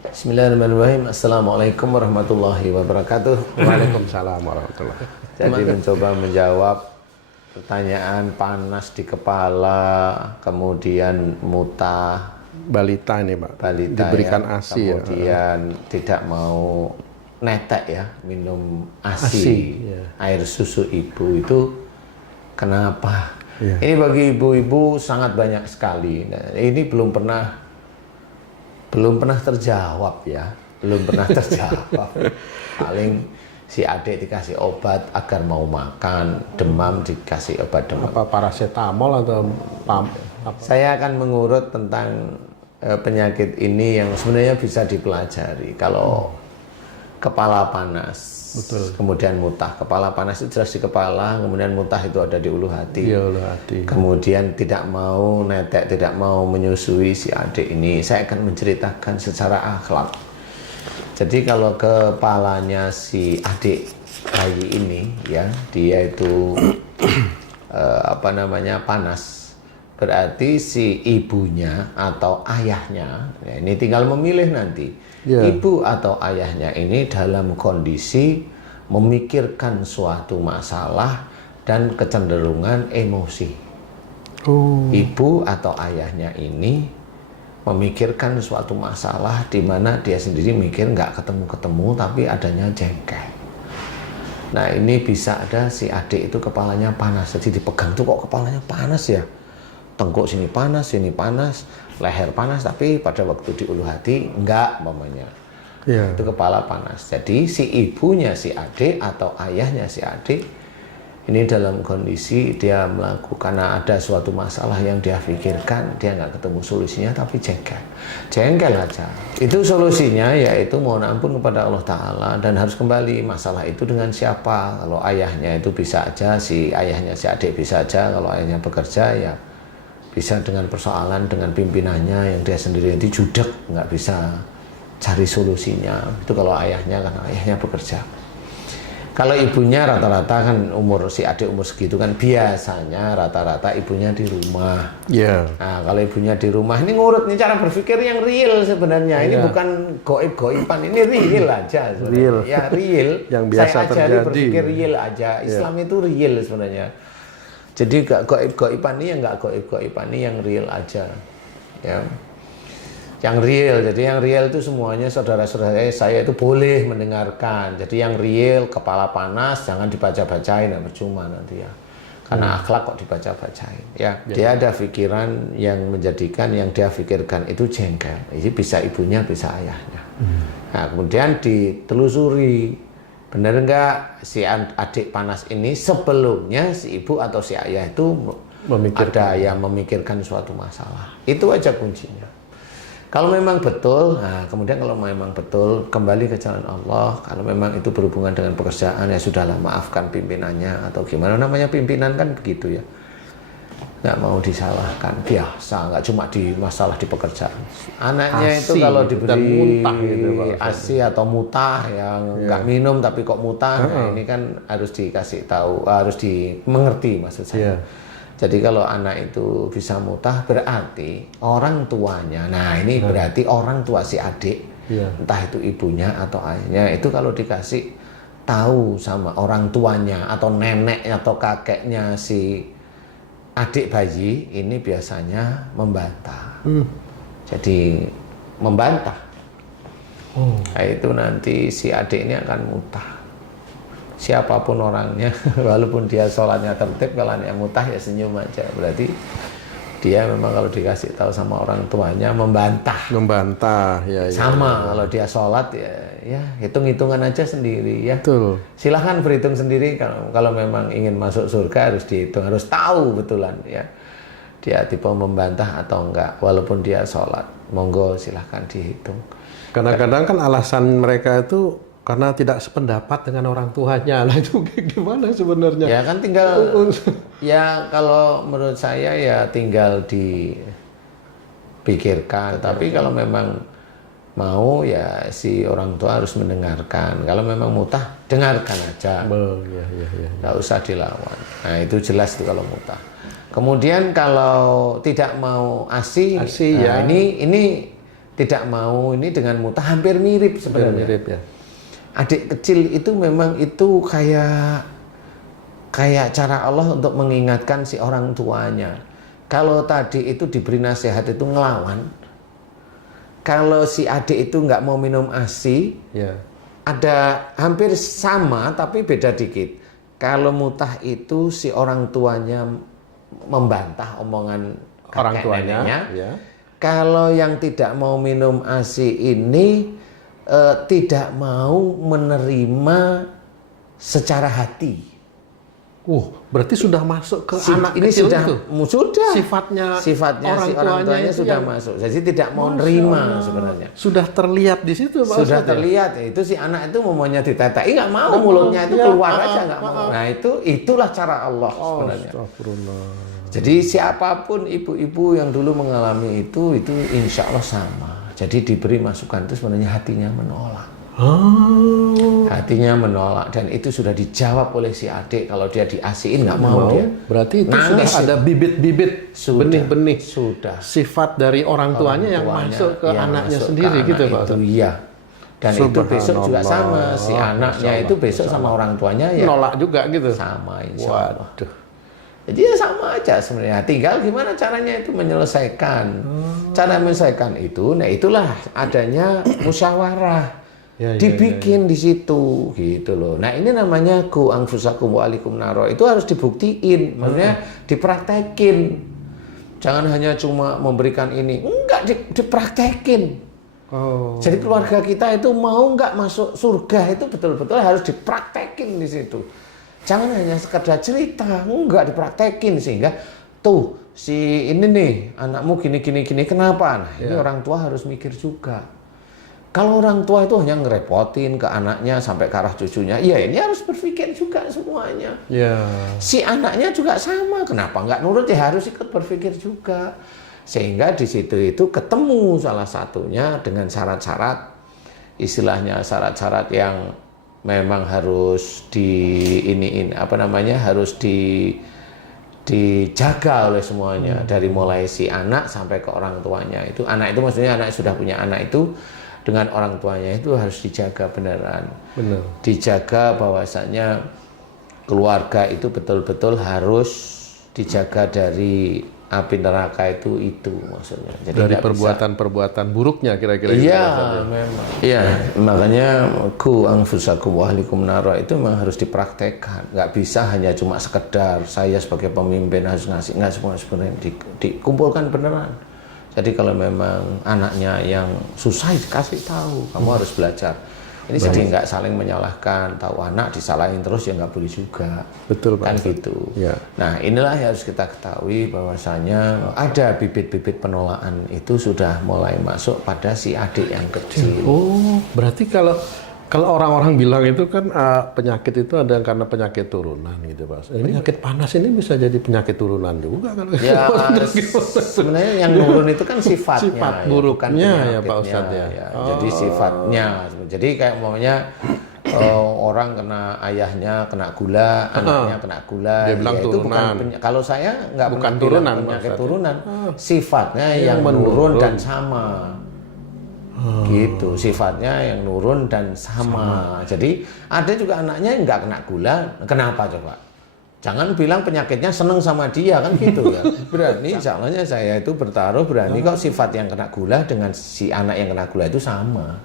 Bismillahirrahmanirrahim. Assalamualaikum warahmatullahi wabarakatuh. Waalaikumsalam warahmatullahi wabarakatuh. Jadi mencoba menjawab pertanyaan panas di kepala, kemudian muntah, Balita ini Pak, balita diberikan ya, ASI ya. kemudian tidak mau netek ya, minum ASI, ASI, ya. air susu ibu itu kenapa? Ya. Ini bagi ibu-ibu sangat banyak sekali. Nah, ini belum pernah terjawab ya, belum pernah terjawab. Paling si adik dikasih obat agar mau makan, demam dikasih obat demam. Apa paracetamol atau pam? Saya akan mengurut tentang penyakit ini yang sebenarnya bisa dipelajari. Kalau kepala panas, betul, kemudian muntah. Kepala panas itu jelas di kepala, kemudian muntah itu ada di ulu hati. Iya, ulu hati. Kemudian tidak mau netek, tidak mau menyusui si adik ini. Saya akan menceritakan secara akhlak. Jadi kalau kepalanya si adik bayi ini, ya, dia itu panas. Berarti si ibunya atau ayahnya, ya, ini tinggal memilih nanti. Ya. Ibu atau ayahnya ini dalam kondisi memikirkan suatu masalah dan kecenderungan emosi. Ibu atau ayahnya ini memikirkan suatu masalah di mana dia sendiri mikir nggak ketemu-ketemu tapi adanya jengkel. Nah ini bisa ada si adik itu kepalanya panas, jadi dipegang tuh kok kepalanya panas ya. Tengkuk sini panas, leher panas, tapi pada waktu di ulu hati enggak mamanya. Ya. Itu kepala panas. Jadi si ibunya si adik atau ayahnya si adik ini dalam kondisi dia melakukan ada suatu masalah yang dia pikirkan, dia nggak ketemu solusinya tapi jengkel aja. Itu solusinya yaitu mohon ampun kepada Allah Ta'ala dan harus kembali masalah itu dengan siapa. Kalau ayahnya itu bisa aja, si ayahnya si adik bisa aja, kalau ayahnya bekerja ya bisa dengan persoalan dengan pimpinannya yang dia sendiri itu judek, nggak bisa cari solusinya. Itu kalau ayahnya, karena ayahnya bekerja. Kalau ibunya rata-rata kan umur si adik umur segitu kan biasanya rata-rata ibunya di rumah. Ya. Nah kalau ibunya di rumah ini ngurut nih cara berpikir yang real sebenarnya. Ini bukan goib-goiban, ini real aja sebenarnya. Real. Ya real. Yang biasa saya ajari terjadi. berpikir real aja. Islam itu real sebenarnya. Jadi gak goib-goiban ini yang gak goib-goiban ini yang real aja, ya. Yang real, jadi yang real itu semuanya saudara-saudara saya itu boleh mendengarkan. Jadi yang real kepala panas jangan dibaca-bacain, ya percuma nanti ya. Karena akhlak kok dibaca-bacain, ya. Dia ada pikiran yang menjadikan yang dia pikirkan itu jengkel. Ini bisa ibunya, bisa ayahnya. Nah kemudian ditelusuri. Benar enggak si adik panas ini sebelumnya si ibu atau si ayah itu ada yang memikirkan suatu masalah. Itu aja kuncinya. Kalau memang betul, nah kemudian kalau memang betul kembali ke jalan Allah. Kalau memang itu berhubungan dengan pekerjaan ya sudahlah, maafkan pimpinannya atau gimana, namanya pimpinan kan begitu ya. Nggak mau disalahkan, biasa, nggak cuma di masalah di pekerjaan. Anaknya ASI, itu kalau diberi muntah gitu, ASI atau mutah yang nggak minum tapi kok mutah, nah ini kan harus dikasih tahu, harus dimengerti maksud saya. Jadi kalau anak itu bisa mutah berarti orang tuanya, nah ini berarti orang tua si adik, entah itu ibunya atau ayahnya, itu kalau dikasih tahu sama orang tuanya atau neneknya atau kakeknya si adik bayi ini biasanya membantah. Jadi membantah. Nah, itu nanti si adik ini akan mutah. Siapapun orangnya, walaupun dia sholatnya tertib, kalau anaknya mutah ya senyum aja. Berarti dia memang kalau dikasih tahu sama orang tuanya membantah. Membantah, ya. Sama kalau dia sholat ya hitung-hitungan aja sendiri ya. Betul. Silahkan berhitung sendiri kalau memang ingin masuk surga harus dihitung, harus tahu betulan ya. Dia tipe membantah atau enggak walaupun dia sholat. Monggo silahkan dihitung. Kadang-kadang kan alasan mereka itu karena tidak sependapat dengan orang tuanya. Nah itu gimana sebenarnya? Ya kan tinggal ya kalau menurut saya ya tinggal dipikirkan. Tapi kalau memang mau ya si orang tua harus mendengarkan. Kalau memang mutah dengarkan aja. Nggak usah dilawan. Nah itu jelas tuh kalau mutah. Kemudian kalau tidak mau ASI, nah, ya. ini tidak mau ini dengan mutah hampir mirip sebenarnya. Mirip ya. Adik kecil itu memang itu kayak cara Allah untuk mengingatkan si orang tuanya. Kalau tadi itu diberi nasihat itu ngelawan. Kalau si adik itu nggak mau minum ASI, Ya. ada hampir sama tapi beda dikit. Kalau mutah itu si orang tuanya membantah omongan Orang kakek tuanya, neneknya. ya. Kalau yang tidak mau minum ASI ini tidak mau menerima secara hati. Berarti sudah masuk ke anak ini kecil sudah itu. Sudah Sifatnya si orang tuanya itu sudah yang- masuk. Jadi tidak mau nerima sebenarnya. Sudah terlihat di situ, Pak Sudah Ustadz, ya? terlihat ya. Itu si anak itu maunya ditetai nggak mau, mulutnya itu keluar aja nggak mau. Nah itulah cara Allah sebenarnya. Astagfirullah. Jadi siapapun ibu-ibu yang dulu mengalami itu insya Allah sama. Jadi diberi masukan itu sebenarnya hatinya menolak. Hatinya menolak dan itu sudah dijawab oleh si adik. Kalau dia diasihin nggak mau dia. Berarti itu Nangis sudah ada bibit-bibit, benih-benih sudah sifat dari orang tuanya yang masuk ke yang anaknya masuk sendiri ke gitu, anak Pak itu, Ustadz. iya. Dan itu besok juga Subhanallah. sama si anaknya itu besok sama orang tuanya ya Nolak juga gitu. sama insya Allah. Waduh. Jadi ya sama aja sebenarnya. Tinggal gimana caranya itu menyelesaikan. Cara menyelesaikan itu, nah itulah adanya musyawarah. Ya, Dibikin di situ gitu loh. Nah ini namanya ku anfusakum wa alikum naro. Itu harus dibuktiin, maksudnya dipraktekin. Jangan hanya cuma memberikan ini, enggak dipraktekin. Jadi keluarga kita itu mau nggak masuk surga itu betul-betul harus dipraktekin di situ. Jangan hanya sekedar cerita, enggak dipraktekin sehingga tuh si ini nih anakmu gini kenapa? Nah ini orang tua harus mikir juga. Kalau orang tua itu hanya ngerepotin ke anaknya sampai ke arah cucunya, ya ini harus berpikir juga semuanya. Ya. Si anaknya juga sama, kenapa nggak nurut ya harus ikut berpikir juga. Sehingga di situ itu ketemu salah satunya dengan syarat-syarat, istilahnya syarat-syarat yang memang harus harus dijaga oleh semuanya dari mulai si anak sampai ke orang tuanya. Itu anak itu maksudnya anak sudah punya anak itu dengan orang tuanya itu harus dijaga beneran. Benar. Dijaga bahwasanya keluarga itu betul-betul harus dijaga dari api neraka itu maksudnya. Jadi Dari nggak bisa- perbuatan-perbuatan buruknya kira-kira gitu, Iya, Pak Ustadz, ya? memang. Iya, makanya ku anfusakum wa ahlikum naro itu memang harus dipraktekkan. Nggak bisa hanya cuma sekedar saya sebagai pemimpin harus ngasih, nggak semua sebenarnya dikumpulkan beneran. Jadi kalau memang anaknya yang susah dikasih tahu, kamu harus belajar. Ini jadi nggak saling menyalahkan, tahu anak disalahin terus ya nggak boleh juga. Betul, Pak Kan Ustadz. gitu. Ya. Nah inilah yang harus kita ketahui bahwasanya ada bibit-bibit penolakan itu sudah mulai masuk pada si adik yang kecil. Berarti kalau orang-orang bilang itu kan penyakit itu ada yang karena penyakit turunan gitu, Pak. Penyakit panas ini bisa jadi penyakit turunan juga kalau Ya sebenarnya yang nurun itu kan sifatnya, Sifat ya, buruknya bukan ya, penyakitnya, Pak Ustadz, ya. Jadi sifatnya. Jadi kayak umpamanya orang kena ayahnya kena gula, anaknya kena gula, Dia bilang ya itu bukan turunan. kalau saya nggak Bukan pernah bilang turunan, penyakit Pak Ustadz. turunan, sifatnya yang menurun. menurun dan sama. Gitu, sifatnya yang nurun dan sama. Jadi ada juga anaknya yang nggak kena gula, kenapa coba? Jangan bilang penyakitnya seneng sama dia kan gitu ya. Berani, soalnya saya itu bertaruh berani kok sifat yang kena gula dengan si anak yang kena gula itu sama.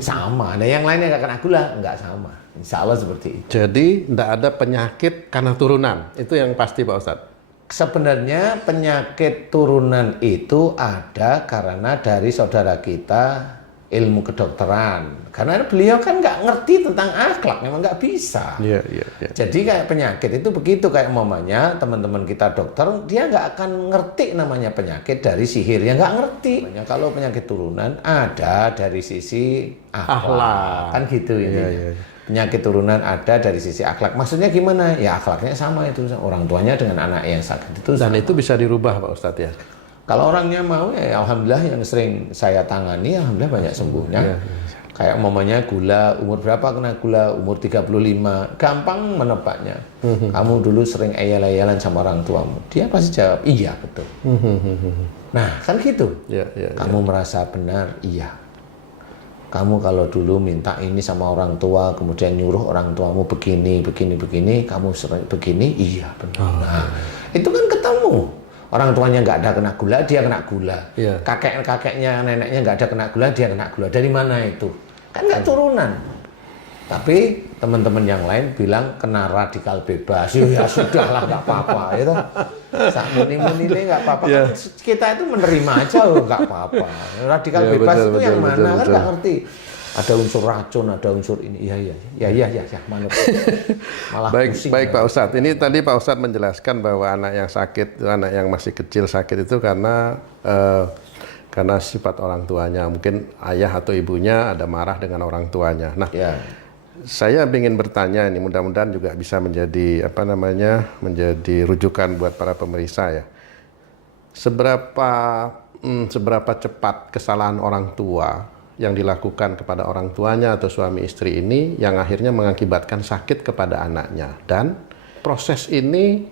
Sama. Ada yang lain yang nggak kena gula, nggak sama. Insya Allah seperti itu. Jadi tidak ada penyakit karena turunan. Itu yang pasti, Pak Ustadz. Sebenarnya penyakit turunan itu ada karena dari saudara kita ilmu kedokteran. Karena beliau kan nggak ngerti tentang akhlak, memang nggak bisa. Iya. Jadi kayak penyakit itu begitu, kayak umpamanya teman-teman kita dokter, dia nggak akan ngerti namanya penyakit dari sihir, ya nggak ngerti. Makanya kalau penyakit turunan ada dari sisi akhlak. Kan gitu ini. Iya. Penyakit turunan ada dari sisi akhlak. Maksudnya gimana? Ya akhlaknya sama itu, orang tuanya dengan anak yang sakit itu. Dan itu bisa dirubah, Pak Ustadz, ya. Kalau orangnya mau ya alhamdulillah, yang sering saya tangani alhamdulillah banyak sembuhnya. Iya. Kayak umpamanya gula, umur berapa kena gula? Umur 35. Gampang menebaknya. Kamu dulu sering ayal-ayalan sama orang tuamu. Dia pasti jawab, iya betul. Nah, kan gitu. Ya, Kamu merasa benar, iya. Kamu kalau dulu minta ini sama orang tua, kemudian nyuruh orang tuamu begini, kamu sering begini, iya benar. Nah, itu kan ketemu. Orang tuanya nggak ada kena gula, dia kena gula. Iya. Kakeknya, neneknya nggak ada kena gula, dia kena gula. Dari mana itu? Kan nggak turunan. Tapi teman-teman yang lain bilang kena radikal bebas. Ya sudahlah, nggak apa-apa. Itu saat muni-muni ini nggak apa-apa. Yeah. Kan kita itu menerima aja, nggak apa-apa. Radikal bebas itu yang mana kan nggak ngerti. Ada unsur racun, ada unsur ini. Ya, manut. Malah pusing. Baik Pak Ustadz. Ini tadi Pak Ustadz menjelaskan bahwa anak yang sakit, anak yang masih kecil sakit itu karena sifat orang tuanya. Mungkin ayah atau ibunya ada marah dengan orang tuanya. Nah, saya ingin bertanya ini, mudah-mudahan juga bisa menjadi menjadi rujukan buat para pemirsa ya. Seberapa cepat kesalahan orang tua yang dilakukan kepada orang tuanya atau suami istri ini yang akhirnya mengakibatkan sakit kepada anaknya, dan proses ini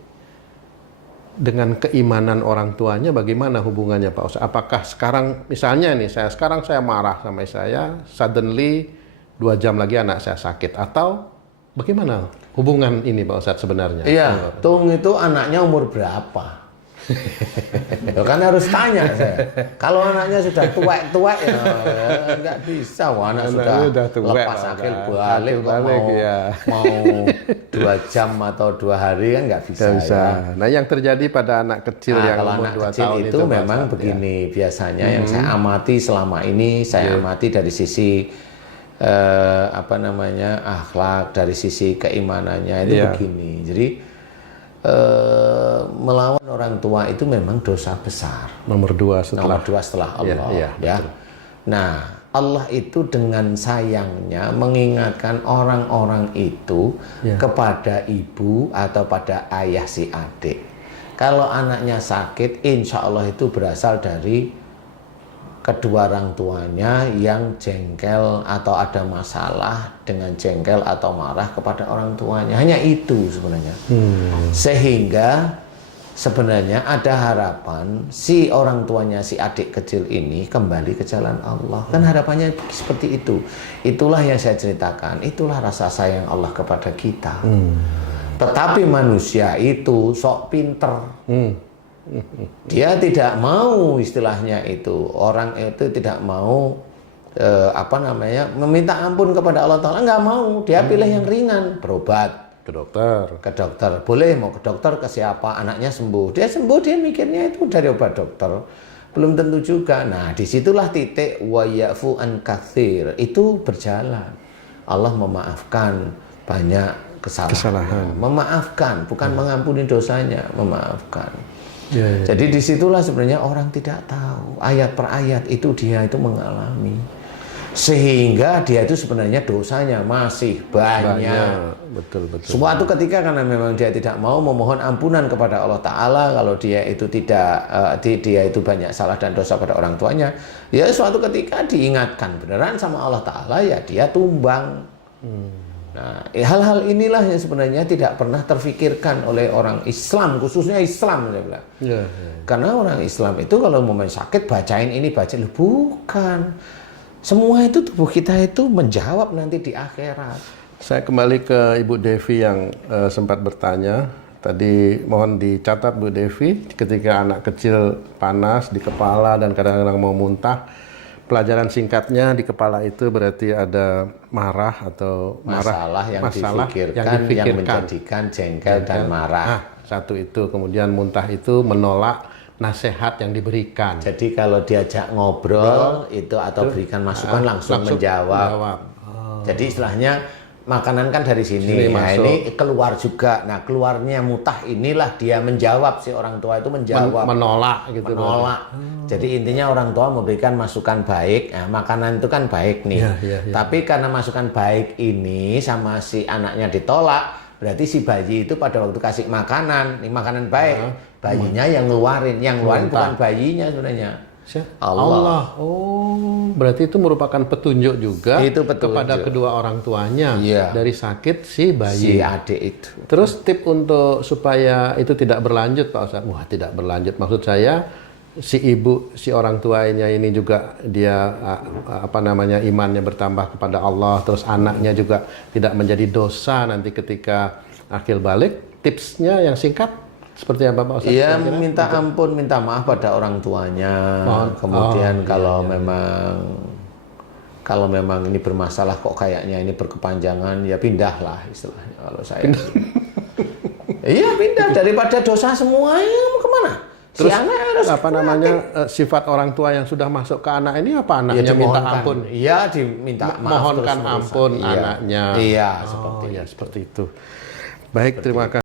dengan keimanan orang tuanya bagaimana hubungannya Pak Ustadz? Apakah sekarang misalnya nih sekarang saya marah sama saya, suddenly 2 jam lagi anak saya sakit, atau bagaimana hubungan ini Pak Ustadz sebenarnya? Iya, itu anaknya umur berapa? Kan harus tanya saya. Kalau anaknya sudah tua ya nggak bisa. Wah, anak sudah lepas akil balik mau 2 jam atau 2 hari kan nggak bisa. Ya. Nah, yang terjadi pada anak kecil yang kalau umur anak 2 kecil tahun itu memang begini biasanya yang saya amati selama ini, saya amati dari sisi akhlak, dari sisi keimanannya itu begini. Jadi melawan orang tua itu memang dosa besar. Nomor 2 setelah Allah. Ya. Nah, Allah itu dengan sayangnya mengingatkan orang-orang itu kepada ibu atau pada ayah si adik. Kalau anaknya sakit, insya Allah itu berasal dari kedua orang tuanya yang jengkel atau ada masalah dengan jengkel atau marah kepada orang tuanya. Hanya itu sebenarnya. Sehingga sebenarnya ada harapan si orang tuanya si adik kecil ini kembali ke jalan Allah. Kan harapannya seperti itu. Itulah yang saya ceritakan. Itulah rasa sayang Allah kepada kita. Tetapi manusia itu sok pinter. Dia tidak mau, istilahnya itu orang itu tidak mau meminta ampun kepada Allah Ta'ala, nggak mau. Dia pilih yang ringan, berobat ke dokter, boleh mau ke dokter, ke siapa, anaknya sembuh, dia mikirnya itu dari obat dokter, belum tentu juga. Nah, disitulah titik wa ya'fu an katsir itu berjalan. Allah memaafkan banyak kesalahan. Memaafkan, bukan mengampuni dosanya, memaafkan. Jadi disitulah sebenarnya orang tidak tahu ayat per ayat itu dia itu mengalami, sehingga dia itu sebenarnya dosanya masih banyak. Betul. Suatu ketika karena memang dia tidak mau memohon ampunan kepada Allah Ta'ala, kalau dia itu dia itu banyak salah dan dosa pada orang tuanya, ya suatu ketika diingatkan beneran sama Allah Ta'ala, ya dia tumbang. Nah, hal-hal inilah yang sebenarnya tidak pernah terfikirkan oleh orang Islam, khususnya Islam, saya bilang. Karena orang Islam itu kalau mau sakit bacain ini, bacain, bukan. Semua itu tubuh kita itu menjawab nanti di akhirat. Saya kembali ke Ibu Devi yang sempat bertanya. Tadi mohon dicatat Bu Devi, ketika anak kecil panas di kepala dan kadang-kadang mau muntah, pelajaran singkatnya di kepala itu berarti ada marah atau masalah yang difikirkan yang menjadikan jengkel dan marah. Satu itu, kemudian muntah itu menolak nasihat yang diberikan. Jadi kalau diajak ngobrol itu atau berikan masukan langsung menjawab. Jadi istilahnya makanan kan dari sini. Nah, ini keluar juga. Nah, keluarnya mutah inilah dia menjawab, si orang tua itu menjawab. Menolak gitu. Menolak. Jadi intinya orang tua memberikan masukan baik. Nah, makanan itu kan baik nih. Tapi karena masukan baik ini sama si anaknya ditolak, berarti si bayi itu pada waktu kasih makanan, ini makanan baik, bayinya yang ngeluarin bukan bayinya sebenarnya. Allah. Oh, berarti itu merupakan petunjuk juga itu kepada kedua orang tuanya dari sakit si bayi. Si adik itu. Terus tip untuk supaya itu tidak berlanjut Pak Ustadz. Wah, tidak berlanjut. Maksud saya si ibu, si orang tuanya ini juga dia imannya bertambah kepada Allah, terus anaknya juga tidak menjadi dosa nanti ketika akil balik. Tipsnya yang singkat seperti apa Pak Ustadz? Iya, minta ampun, minta maaf pada orang tuanya. Kemudian kalau memang ini bermasalah kok kayaknya ini berkepanjangan, ya pindahlah istilahnya kalau saya. Iya, pindah daripada dosa semuanya, mau kemana? Terus si anak harus sifat orang tua yang sudah masuk ke anak ini apa? Anaknya minta ampun. Iya, diminta maaf. Mohonkan ampun anaknya. Iya, seperti itu. Baik, terima kasih.